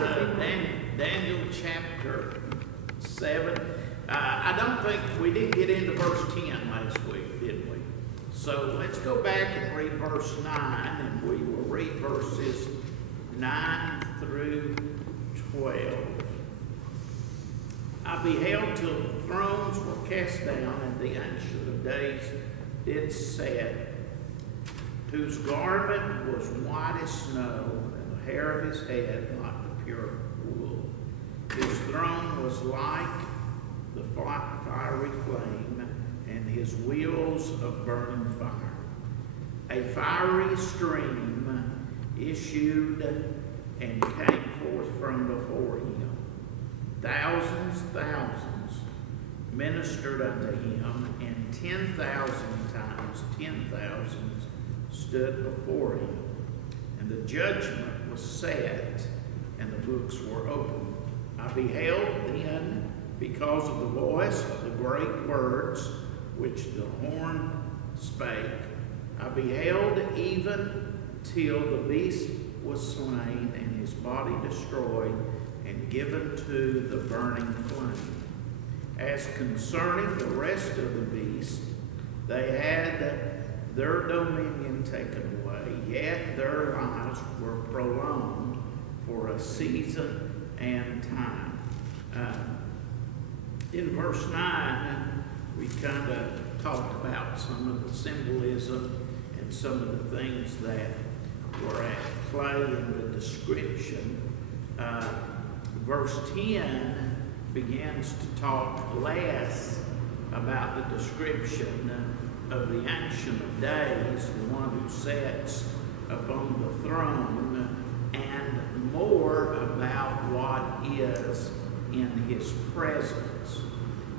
Daniel chapter 7. I don't think we didn't get into verse 10 last week, did we? So let's go back and read verse 9, and we will read verses 9 through 12. I beheld till the thrones were cast down, and the Ancient of Days did sit, whose garment was white as snow, and the hair of his head like the pure wool. His throne was like the fiery flame, and his wheels of burning fire. A fiery stream issued and came forth from before him. Thousands ministered unto him, and 10,000 times 10,000 stood before him. And the judgment was set, and the books were opened. I beheld then, because of the voice of the great words which the horn spake, I beheld even till the beast was slain, and his body destroyed, and given to the burning flame. As concerning the rest of the beasts, they had their dominion taken away, yet their lives were prolonged for a season and time. In verse 9, we kind of talked about some of the symbolism and some of the things that were at play in the description. Verse 10 begins to talk less about the description of the Ancient of Days, the one who sits upon the throne, and more about what is in his presence.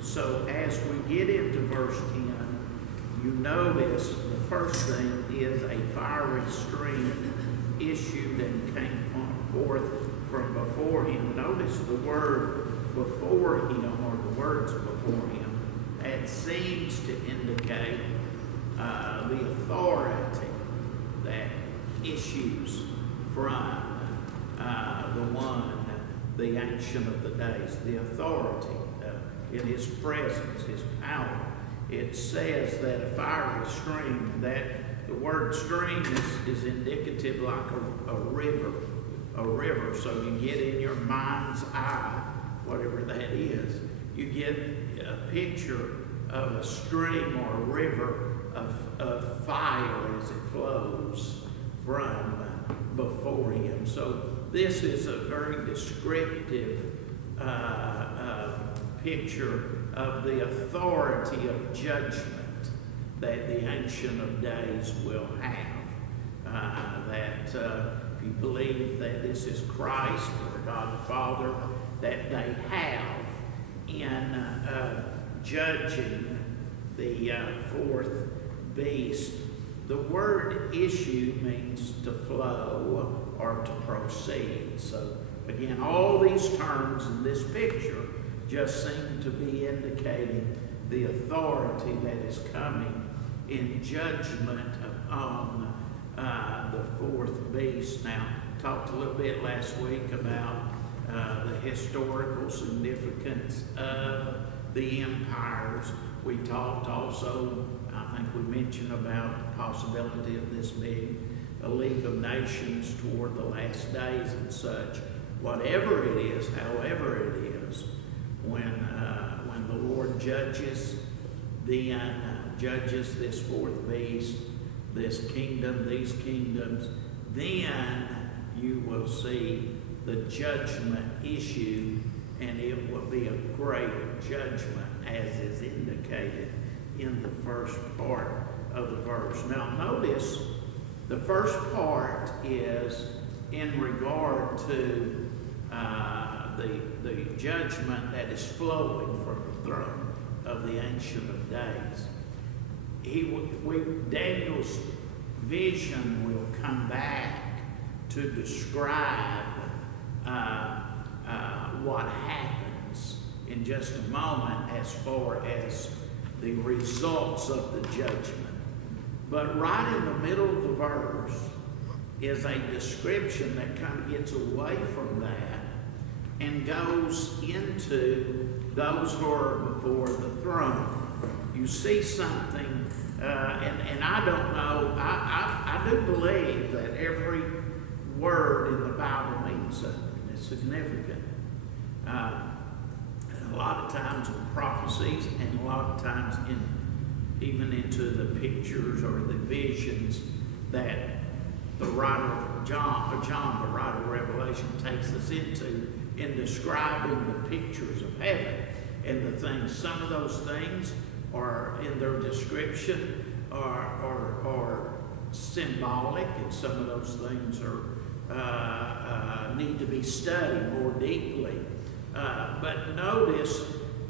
So as we get into verse 10, you notice the first thing is a fiery stream issued and came forth from before him. Notice the word before him, or the words before him. It seems to indicate the authority that issues from the Ancient of the Days, the authority in his presence, his power. It says that a fiery stream, that the word stream is indicative like a river. So you get in your mind's eye, whatever that is, you get a picture of a stream or a river of fire as it flows from before him. So this is a very descriptive picture of the authority of judgment that the Ancient of Days will have. If you believe that this is Christ or God the Father, that they have in judging the fourth beast. The word issue means to flow or to proceed. So again, all these terms in this picture just seem to be indicating the authority that is coming in judgment upon the fourth beast. Now, I talked a little bit last week about the historical significance of the empires. We talked also, I think we mentioned about the possibility of this being a League of Nations toward the last days and such. Whatever it is, however it is, when the Lord judges this fourth beast, this kingdom, these kingdoms, then you will see the judgment issue, and it will be a great judgment as is indicated in the first part of the verse. Now notice the first part is in regard to the judgment that is flowing from the throne of the Ancient of Days. Daniel's vision will come back to describe what happens in just a moment as far as the results of the judgment. But right in the middle of the verse is a description that kind of gets away from that and goes into those who are before the throne. You see something, and I don't know, I do believe that every word in the Bible means something. It's significant. A lot of times in prophecies, and a lot of times even into the pictures or the visions that the writer of John, the writer of Revelation, takes us into in describing the pictures of heaven and the things. Some of those things are in their description are symbolic, and some of those things are need to be studied more deeply. But notice,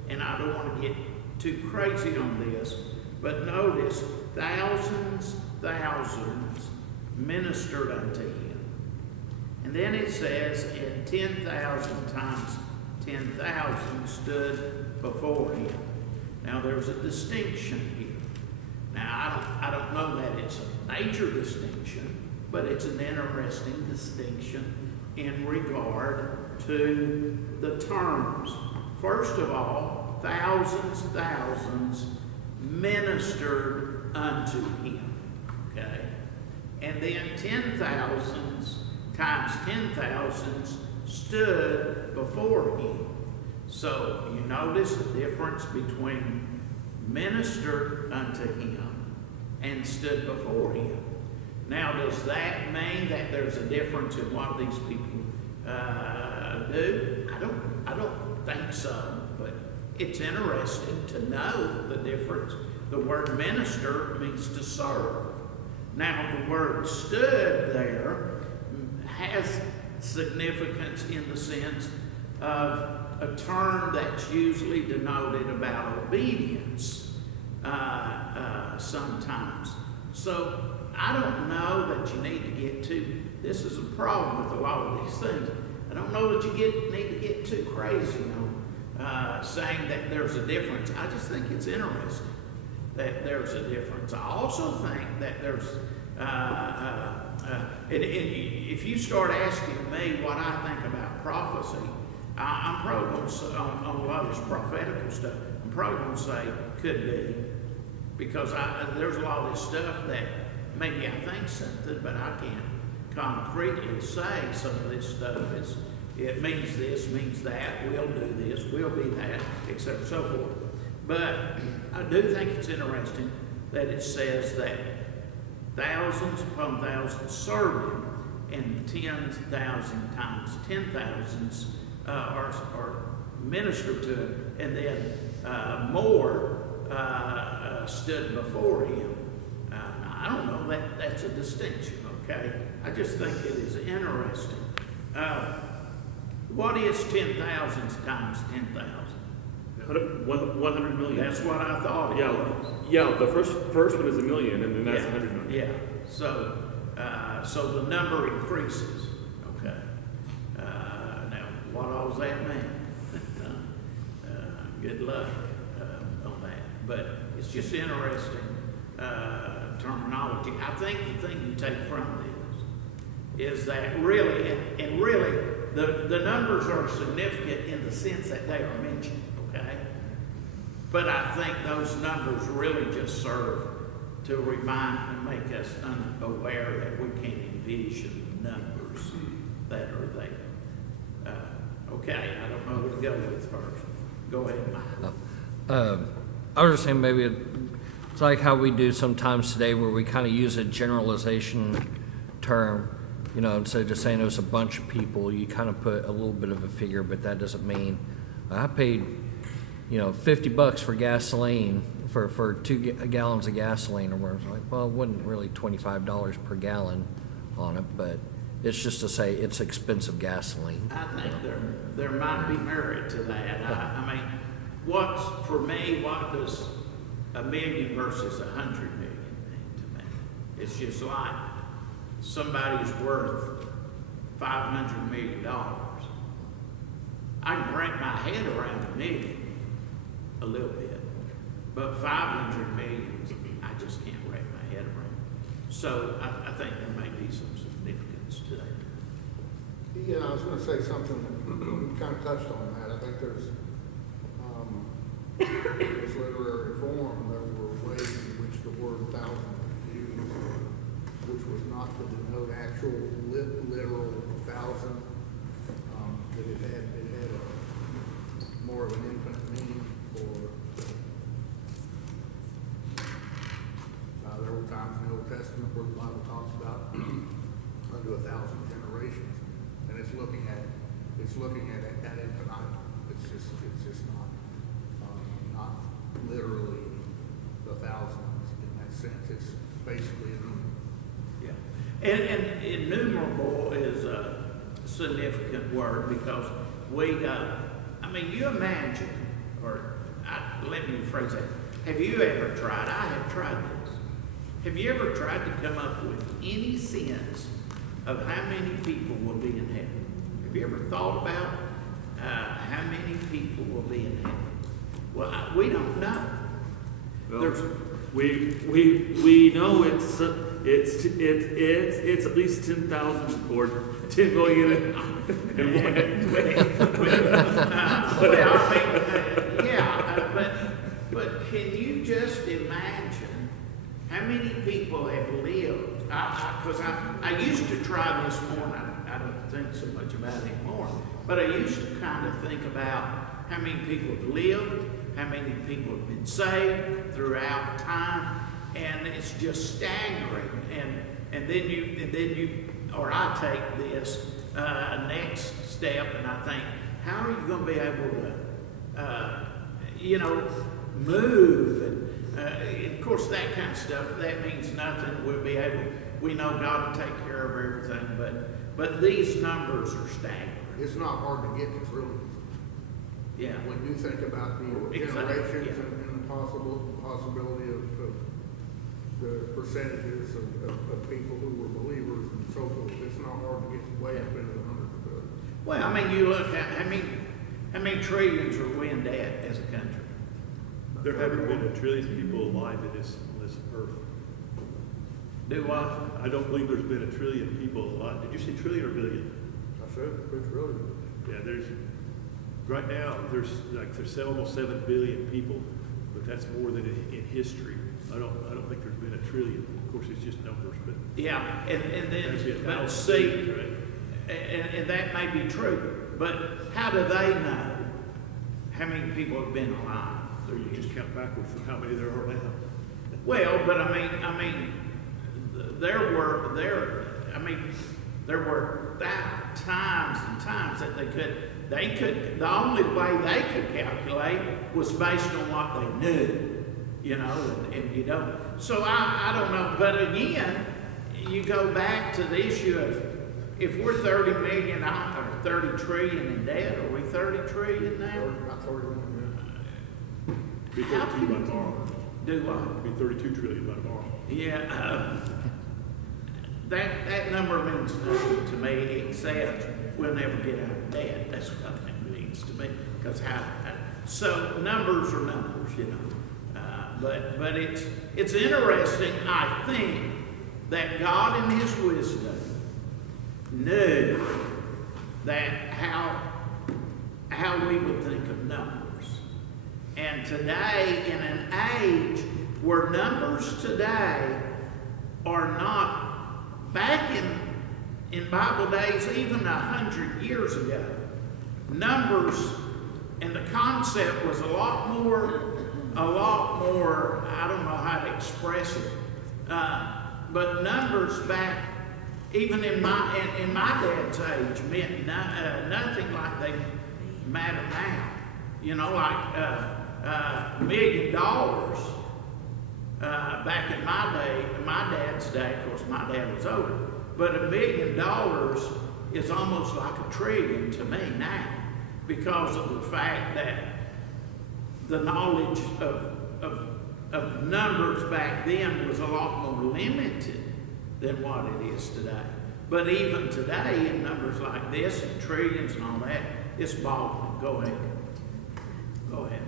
and I don't want to get too crazy on this, but notice thousands ministered unto him. And then it says, and 10,000 times 10,000 stood before him. Now there's a distinction here. Now I don't know that it's a major distinction, but it's an interesting distinction in regard to the terms. First of all, thousands ministered unto him. Okay? And then 10,000s times 10,000s stood before him. So you notice the difference between ministered unto him and stood before him. Now, does that mean that there's a difference in what these people do? I don't think so, but it's interesting to know the difference. The word minister means to serve. Now, the word stood there has significance in the sense of a term that's usually denoted about obedience sometimes. So I don't know that you need to get too, this is a problem with a lot of these things. I don't know that you need to get too crazy on saying that there's a difference. I just think it's interesting that there's a difference. I also think that there's, if you start asking me what I think about prophecy, I'm probably going to, on a lot of this prophetical stuff, I'm probably going to say could be, because there's a lot of this stuff that maybe I think something, but I can't concretely say some of this stuff is, it means this, means that, we'll do this, we'll be that, etc. so forth. But I do think it's interesting that it says that thousands upon thousands served him, and 10,000 times 10,000s are ministered to him, and then more stood before him. I don't know, that's a distinction, okay? I just think it is interesting. What is 10,000 times 10,000? 100 million. That's what I thought it was. Yeah, the first one is a million, and then that's 100 million. Yeah, so the number increases, okay? Now, what all does that mean? Good luck on that. But it's just interesting terminology. I think the thing you take from this is that really, and really, the numbers are significant in the sense that they are mentioned, okay? But I think those numbers really just serve to remind and make us unaware that we can't envision the numbers that are there. Okay, I don't know who to go with first. Go ahead, Mike. I was just saying maybe it's like how we do sometimes today where we kind of use a generalization term, you know, instead of just saying it was a bunch of people, you kind of put a little bit of a figure, but that doesn't mean I paid, you know, $50 for gasoline for 2 gallons of gasoline or whatever. It's like, well, it wasn't really $25 per gallon on it, but it's just to say it's expensive gasoline. I think there might be merit to that. I mean, for me, what does a million versus 100 million mean to me? It's just like somebody's worth $500 million. I can wrap my head around a million a little bit, but 500 million, I just can't wrap my head around. So I think there may be some significance to that. Yeah, I was gonna say something that kind of touched on that. I think there's, this literary form, there were ways in which the word thousand was used, which was not to denote actual literal thousand, that it had more of an infinite meaning for, there were times in the Old Testament where the Bible talks about unto 1,000 generations, and it's looking at infinite. It's just not literally the thousands in that sense. It's basically a number. Yeah, and innumerable is a significant word because you imagine, let me rephrase that. Have you ever tried? I have tried this. Have you ever tried to come up with any sense of how many people will be in heaven? Have you ever thought about how many people will be in heaven? Well, we don't know. Well, we know it's at least 10,000 or 10 million. But can you just imagine how many people have lived? Because I used to try this more, and I don't think so much about it anymore, but I used to kind of think about how many people have lived, how many people have been saved throughout time, and it's just staggering. And then you, or I take this next step, and I think, how are you going to be able to, move? And of course, that kind of stuff, that means nothing. We know God will take care of everything, but these numbers are staggering. It's not hard to get to trillions. Yeah. When you think about the generations and the possibility of the percentages of people who were believers and so forth, it's not hard to get way up into the hundreds of billions. Well, you look at how many trillions are we in debt as a country? There haven't been a trillion people alive on this earth. Do what? I don't believe there's been a trillion people alive. Did you say trillion or billion? I said it's really. Yeah, right now there's almost 7 billion people, but that's more than in history. I don't think there's been a trillion. Of course, it's just numbers, but yeah, and then but see, right? and that may be true, but how do they know how many people have been alive? So you just count backwards from how many there are now. Well, but I mean, there were times and times that they could, the only way they could calculate was based on what they knew, and you don't. So I don't know, but again, you go back to the issue of if we're 30 million or 30 trillion in debt, are we 30 trillion now? About 31. Be 32 by tomorrow. Do what? Be 32 trillion by tomorrow. Yeah, that number means nothing to me except we'll never get out of debt. That's what that means to me. Because so numbers are numbers, but it's interesting. I think that God in His wisdom knew that how we would think of numbers. And today, in an age where numbers today are not, back in Bible days, even 100 years ago, numbers and the concept was a lot more, I don't know how to express it, but numbers back, even in my dad's age, meant nothing like they matter now. Like $1 million back in my dad's day. Of course, my dad was older, but $1 million is almost like $1 trillion to me now, because of the fact that the knowledge of numbers back then was a lot more limited than what it is today. But even today, in numbers like this and trillions and all that, it's boggling. Go ahead. Go ahead.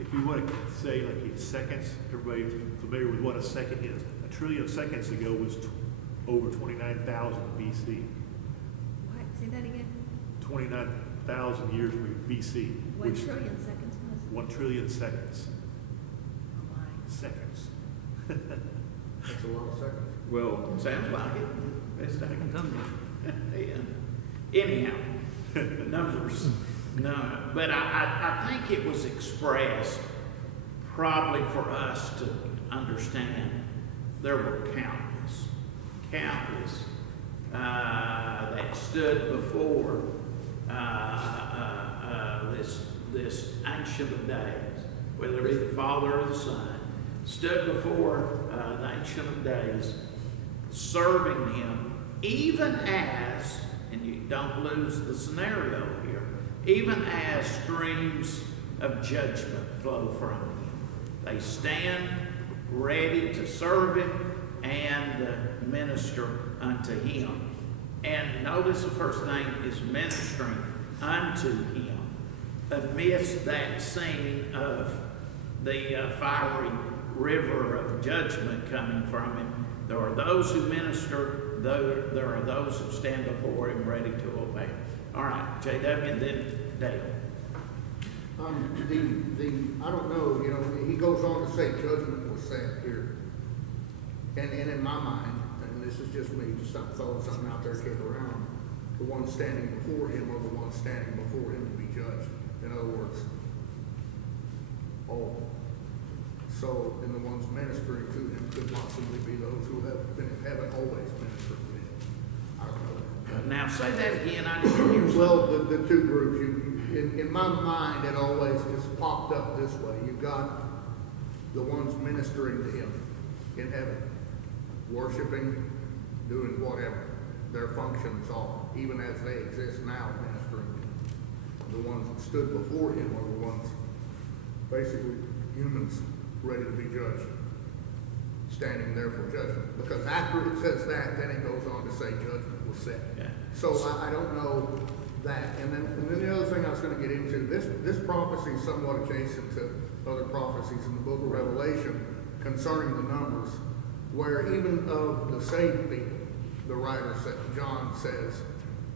If you want to say like in seconds, everybody's familiar with what a second is. A trillion seconds ago was over 29,000 BC. Say that again. 29,000 years BC, 1 which trillion seconds was? 1 trillion seconds. Oh my. Seconds. That's a lot of seconds. Well, Sounds like it. Best I can come to. Yeah. Anyhow, numbers. No, but I think it was expressed probably for us to understand there were countless that stood before this Ancient of Days, whether it be the Father or the Son, stood before the Ancient of Days, serving Him, even as, and you don't lose the scenario here, even as streams of judgment flow from Him. They stand ready to serve Him and minister unto Him. And notice the first thing is ministering unto Him. Amidst that scene of the fiery river of judgment coming from Him, there are those who minister, there are those who stand before Him ready to obey. All right, JW, and then Dale. I don't know, you know, he goes on to say judgment was set here. And in my mind, and this is just me, just throwing something out there, kick around, the one standing before Him or the one standing before Him to be judged. In other words, all. So, and the ones ministering to Him could possibly be those who haven't always ministered to Him. I don't know. Now say that again. I didn't hear something. Well, the two groups, in my mind, it always is popped up this way. You've got the ones ministering to Him in heaven, worshiping, doing whatever their functions are, even as they exist now, ministering to Him. The ones that stood before Him are the ones, basically humans, ready to be judged, standing there for judgment. Because after it says that, then it goes on to say judgment was set. Yeah. So I don't know that. And then the other thing I was going to get into, this prophecy is somewhat adjacent to other prophecies in the book of Revelation concerning the numbers, where even of the saved people, the writer said, John says,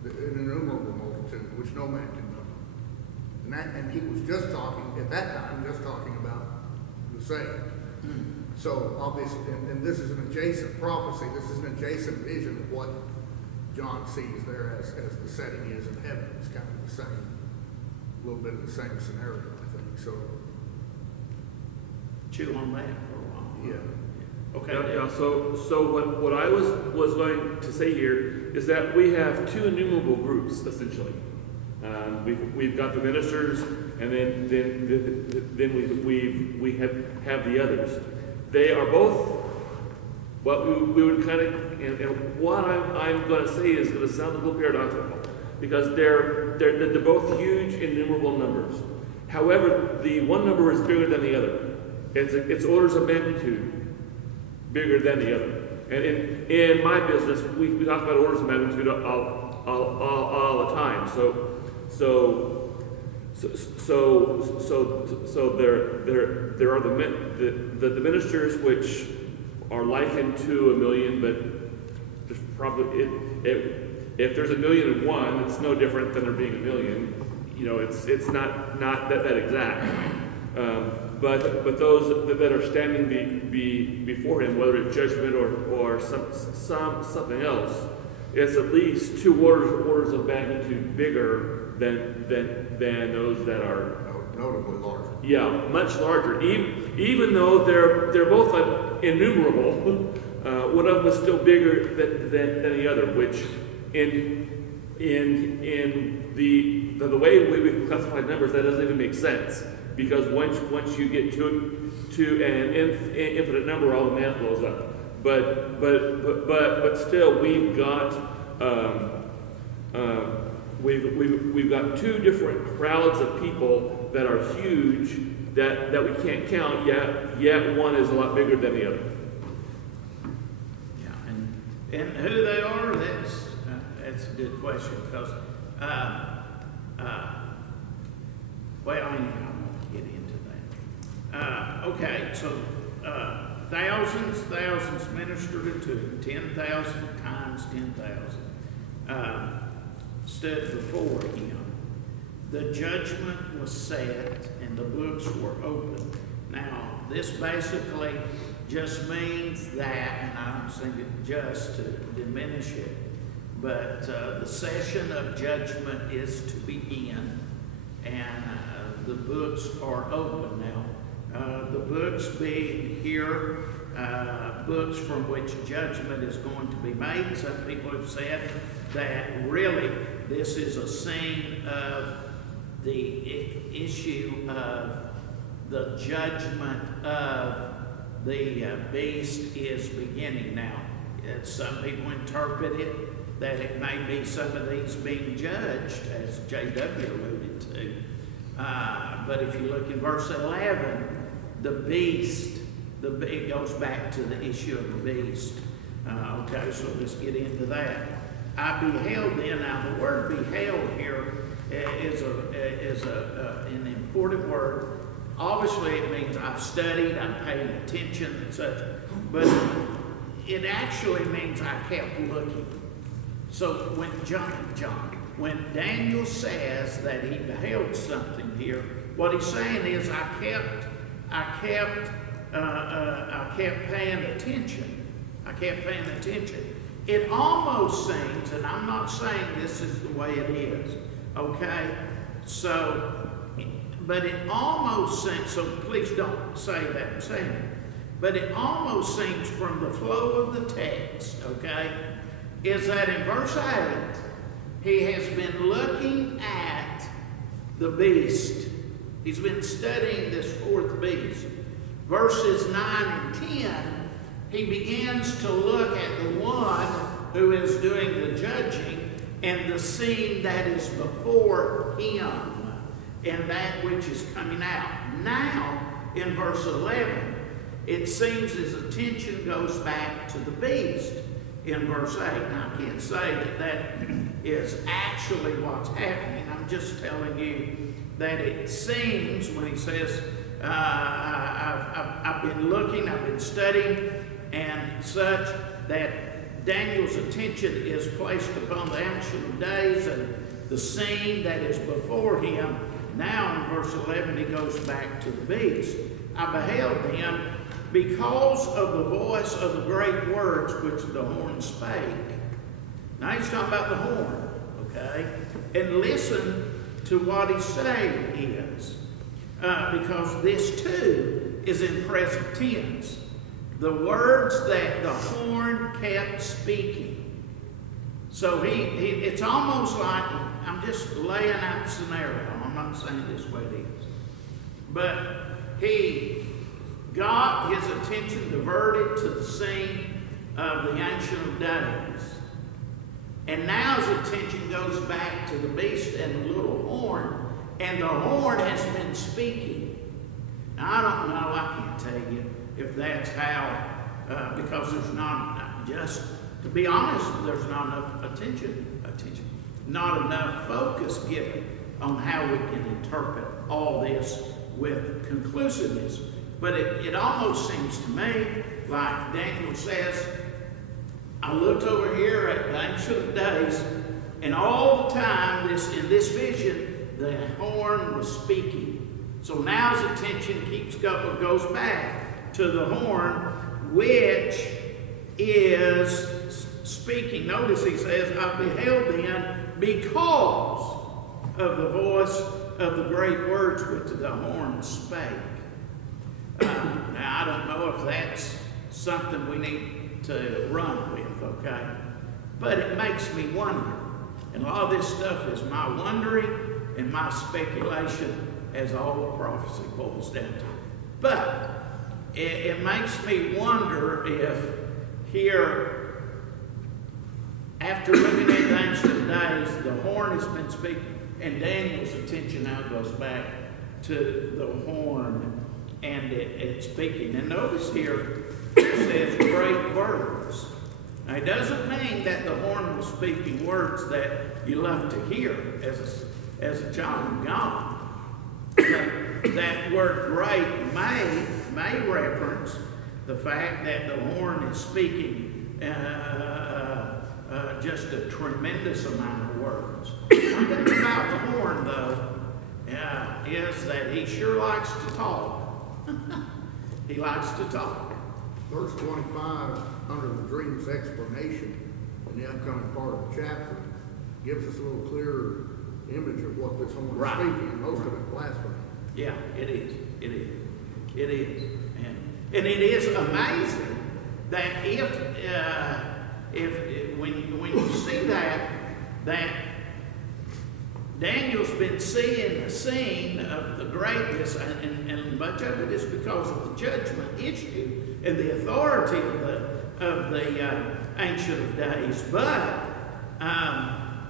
an innumerable multitude, which no man can number. And he was just talking, at that time, about the saved. So obviously, and this is an adjacent prophecy, this is an adjacent vision of what John sees there as the setting is in heaven. It's kind of the same, a little bit of the same scenario, I think. So, Chew on that for a while. yeah. Okay. yeah, so what I was going to say here is that we have two innumerable groups, essentially. We've got the ministers, and then we have the others. They are both what we would kind of, and what I'm going to say is going to sound a little paradoxical, because they're both huge, innumerable numbers. However, the one number is bigger than the other. It's orders of magnitude bigger than the other. And in my business, we talk about orders of magnitude all the time. So there are the ministers, which are likened to 1,000,000, but there's probably if there's 1,000,001, it's no different than there being 1,000,000. You know, it's not that exact. But those that are standing before Him, whether it's judgment or something else, it's at least two orders of magnitude bigger than those that are Notably larger. Yeah, much larger. Even though they're both innumerable, one of them is still bigger than the other. Which in the way we classify numbers, that doesn't even make sense. Because once you get to an infinite number, all the math blows up. But still, we've got two different crowds of people that are huge that we can't count. Yet one is a lot bigger than the other. Yeah, and who they are, that's a good question, because well, I won't get into that. Okay, so thousands ministered unto him, 10,000 times 10,000. stood before him. The judgment was set and the books were opened. Now, this basically just means that, and I don't think it just to diminish it, but the session of judgment is to begin, and the books are open now. The books being here, books from which judgment is going to be made. Some people have said that really this is a scene of the issue of the judgment of the beast is beginning now. Some people interpret it that it may be some of these being judged, as J.W. alluded to. But if you look in verse 11, the beast, it goes back to the issue of the beast. Okay, so let's get into that. I beheld then. Now the word beheld here is an important word. Obviously it means I've studied, I'm paying attention, and such. But it actually means I kept looking. So when when Daniel says that he beheld something here, what he's saying is I kept paying attention. I kept paying attention. It almost seems, and I'm not saying this is the way it is, okay? So, but it almost seems, so please don't say that I'm saying it, but it almost seems from the flow of the text, okay, is that in verse 8, he has been looking at the beast. He's been studying this fourth beast. Verses 9 and 10, he begins to look at the one who is doing the judging and the scene that is before him and that which is coming out. Now, in verse 11, it seems his attention goes back to the beast in verse 8. Now, I can't say that that is actually what's happening. I'm just telling you that it seems when he says, I've been looking, I've been studying, and such, that Daniel's attention is placed upon the Ancient of Days and the scene that is before him. Now in verse 11 he goes back to the beast. I beheld him because of the voice of the great words which the horn spake. Now he's talking about the horn, okay? And listen to what he's saying is, because this too is in present tense. The words that the horn kept speaking. So it's almost like, I'm just laying out the scenario. I'm not saying this way it is. But he got his attention diverted to the scene of the Ancient of Days. And now his attention goes back to the beast and the little horn. And the horn has been speaking. Now, I don't know, I can't tell you if that's how, because there's not, just to be honest, there's not enough attention, not enough focus given on how we can interpret all this with conclusiveness. But it almost seems to me, like Daniel says, I looked over here at the Ancient of Days, and all the time in this vision, the horn was speaking. So now his attention goes back to the horn, which is speaking. Notice he says, I beheld then because of the voice of the great words which the horn spake. Now, I don't know if that's something we need to run with, okay? But it makes me wonder. And a lot of this stuff is my wondering and my speculation, as all the prophecy boils down to. But it makes me wonder if here, after looking at the Ancient Days, the horn has been speaking, and Daniel's attention now goes back to the horn and it's speaking. And notice here, it says great words. Now, it doesn't mean that the horn was speaking words that you love to hear as a child of God. That word great may reference the fact that the horn is speaking just a tremendous amount of words. One thing about the horn, though, is that he sure likes to talk. He likes to talk. Verse 25, under the dream's explanation in the upcoming part of the chapter, gives us a little clearer image of what this horn is Right. speaking, and most of it blasphemy. Yeah, it is. It is. It is. And it is amazing that when you see that Daniel's been seeing the scene of the greatness, and much of it is because of the judgment issue and the authority of the Ancient of Days. But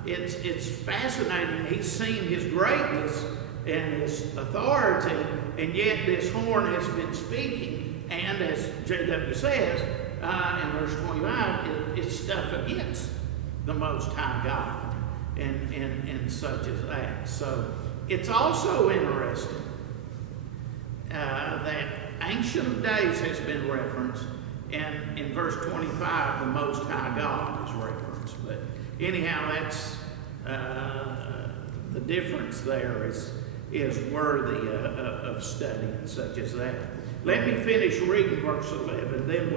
it's fascinating. He's seen his greatness and his authority, and yet this horn has been speaking, and as J.W. says in verse 25, it's stuff against the Most High God and such as that. So it's also interesting that Ancient of Days has been referenced, and in verse 25, the Most High God is referenced. But anyhow, that's the difference there is worthy of study and such as that. Let me finish reading verse 11, then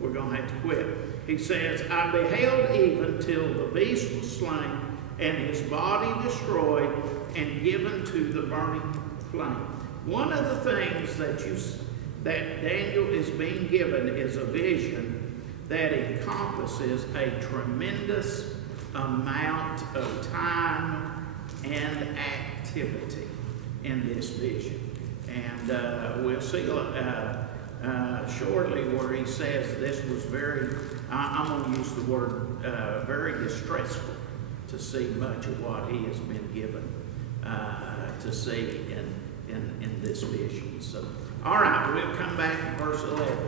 we're going to have to quit. He says, I beheld even till the beast was slain, and his body destroyed and given to the burning flame. One of the things that Daniel is being given is a vision that encompasses a tremendous amount of time and activity in this vision. And we'll see shortly where he says this was very, I'm going to use the word very distressful to see much of what he has been given to see in this vision. So, all right, we'll come back to verse 11.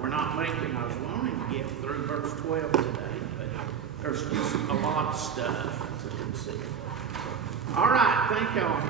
We're not making, I was wanting to get through verse 12 today, but there's just a lot of stuff to consider. All right, thank y'all.